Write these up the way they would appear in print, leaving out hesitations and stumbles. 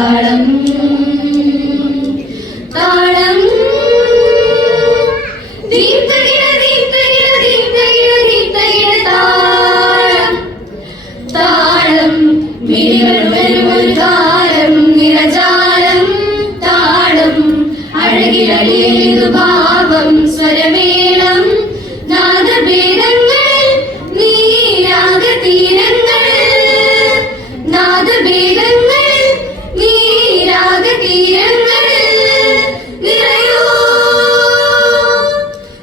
താളം താളം ദീപ്തകിട ദീപ്തകിട ദീപ്തകിട ദീപ്തകിട താളം താളം മിഴികൾ വരുമൊരു താരം നിറജാലം താളം അഴകിലടിയേതു ഭാവം സ്വരമേളം നാദഭേദങ്ങളിൽ നീരാഗതീരങ്ങളിൽ നാദഭേദങ്ങളിൽ നീരാഗതീരങ്ങളിൽ നിറയോ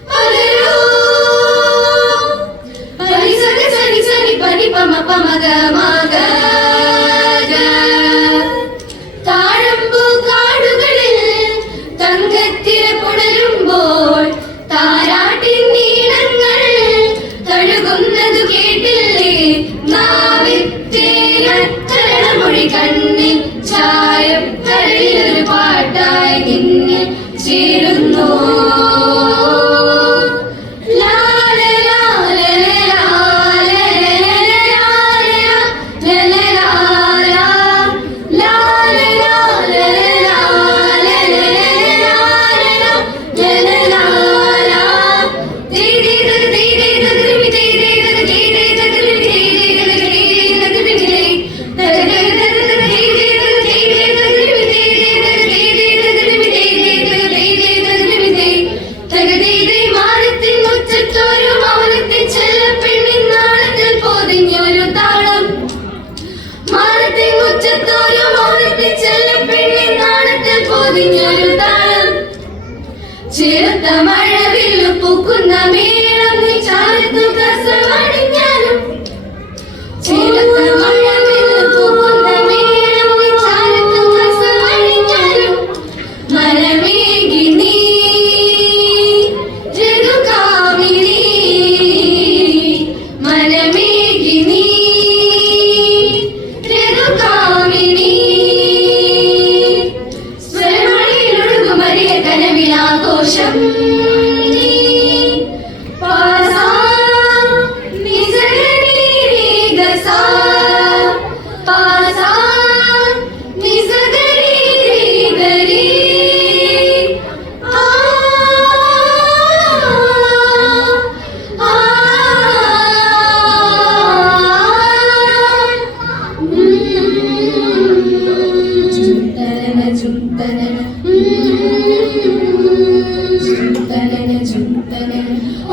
പകരോ പരിസക സരി സരി പനി പമ പമഗ മഗ താഴമ്പൂ കാടുകളിൽ തങ്കത്തിര പുണരുമ്പോൾ താരാട്ടിൻ നീളങ്ങൾ തഴുകുന്നതു കേട്ടില്ലേ നാവിൽ തേനത്തരണമൊഴി കണ്ണിൽ ചായം കരയിലൊരു പാട്ടായി നിന്നെ ചേരുന്നു ചേർത്ത മഴവില്ലു പൂക്കുന്ന മേളം നീ ചാരത്തു കസവണിഞ്ഞാലും ചേർത്ത മഴവില്ലു പൂക്കുന്ന മേളം നീ ചാരത്തു കസവണിഞ്ഞാലും മനമേകി നീ ജഗകാമിനി മനമേകി നീ ജഗകാമിനി കനവിലാഘോഷം നീ പാസാ നിസഗരി ഗസാ പാസാ നിസഗരി ഗരി ആ ആ ചുംതന ചുംതന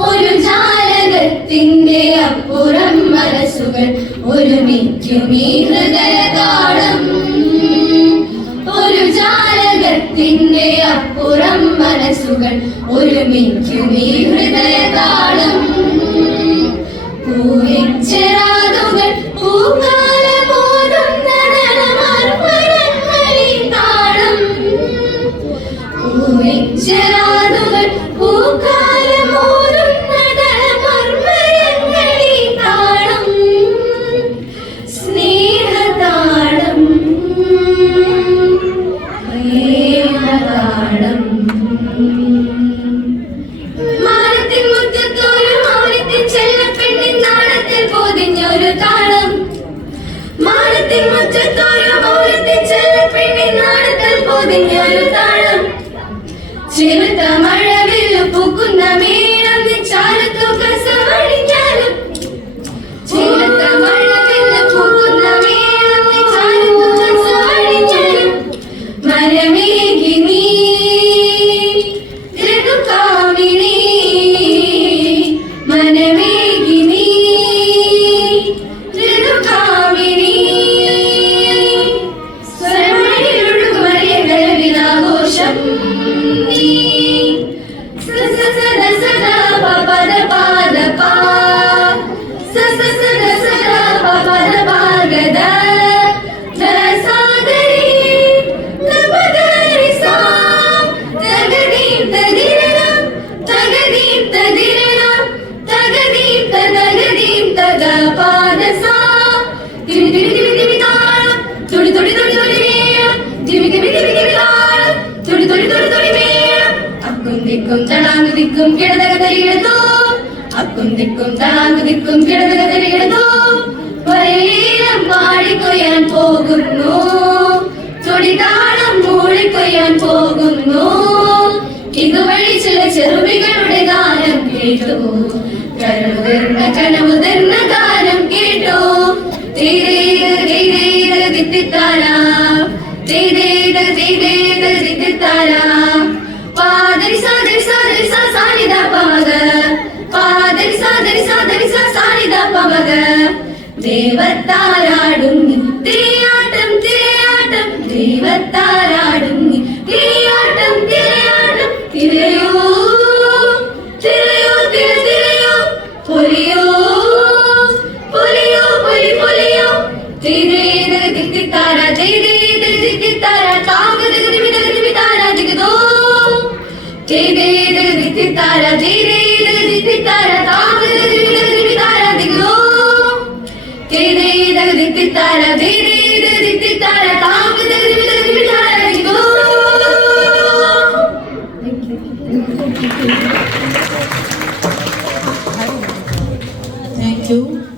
ഒരു ജാലകത്തിന്റെ അപ്പുറം മനസ്സുകൾ ഒരുമിക്കും ഈ ഹൃദയതാളം ഒരു ജാലകത്തിന്റെ അപ്പുറം മനസ്സുകൾ ഒരുമിക്കും ഈ ഹൃദയതാളം പൂവിച്ചെറാതുകൾ പൂക്കാലമോതുന്ന നരമർപ്പണങ്ങളിൽ താളം പൂവിച്ചെറാതുകൾ പൂക്കാലമോതുന്ന നരമർപ്പണങ്ങളിൽ താളം സ്നേഹതാളം പ്രേമതാളം മാനത്തിൻ മുറ്റത്തൊരു മൗനത്തിൻ ചെല്ലപ്പെണ്ണിൻ നാണത്തിൽ പൊതിഞ്ഞൊരു താളം മാനത്തിൻ മുറ്റത്തൊരു മൗനത്തിൻ ചെല്ലപ്പെണ്ണിൻ നാണത്തിൽ പൊതിഞ്ഞൊരു താളം ചേർത്ത മഴവില്ലു പൂക്കുന്ന മേളം നീ ചാരത്തു കസവണിഞ്ഞാലും ചേർത്ത മഴവില്ലു പൂക്കുന്ന മേളം നീ ചാരത്തു കസവണിഞ്ഞാലും മനമേകി നീ ഋതുകാമിനി മനമേകി നീ ഋതുകാമിനി സ്വരമണിയിലൊഴുകുമറിയ കലവിലാഘോഷം നീ സദ സദ സദ പദ പാദ പാ സദ സദ സദ പദ പാഗദ ദസാഗരി നപദരി സാ തഗദീം തദിരണം തഗദീം തദിരണം തഗദീം തദഗദീം തദ പാദ സാ ദിവി ദിവി ദിവി ദിവി താളം തുടി തുടി തുടി തുടി മേളം ദിവി ദിവി ദിവി ദിവി താളം തുടി തുടി തുടി തുടി മേളം അക്കും ദിക്കും തളാങ്കു ദിക്കും കിടതകതരികിടതോ അക്കും ദിക്കും തളാങ്കു ദിക്കും കിടതകതരികിടതോ വരേലം പാടിക്കൊയ്യാൻ പോകുന്നു തുടി പാടുന്നു. ഇതുവഴി ചില ചെറുമികളുടെ ഗാനം കേട്ടു, കനമുതിർന്ന ഗാനം കേട്ടു. തിത്തിത്താര തിത്തിത്താര പാദരി സാദരി സാദരി സാനിദ പമഗ പാദരി സാദരി സാദരി സാനിദ പമഗ ദേവത്താരാടും തിരയാട്ടം തിരയാട്ടം ദേവത്താരാടും തിരയാട്ടം തിരയാട്ടം തിരയോ തിരയോ തിരയോ പൊലിയോ പൊലിയോ പൊലി പൊലിയോ തിത്തിത്താര തിത്തിത്താര താഗതിമിതാര ദിഗദോ തിത്തിത്താര തിത്തിത്താര താഗതിമിതാര ദിഗദോ തിത്തിത്താര തിത്തിത്താര താഗതിമിതാര ദിഗദോ. Thank you.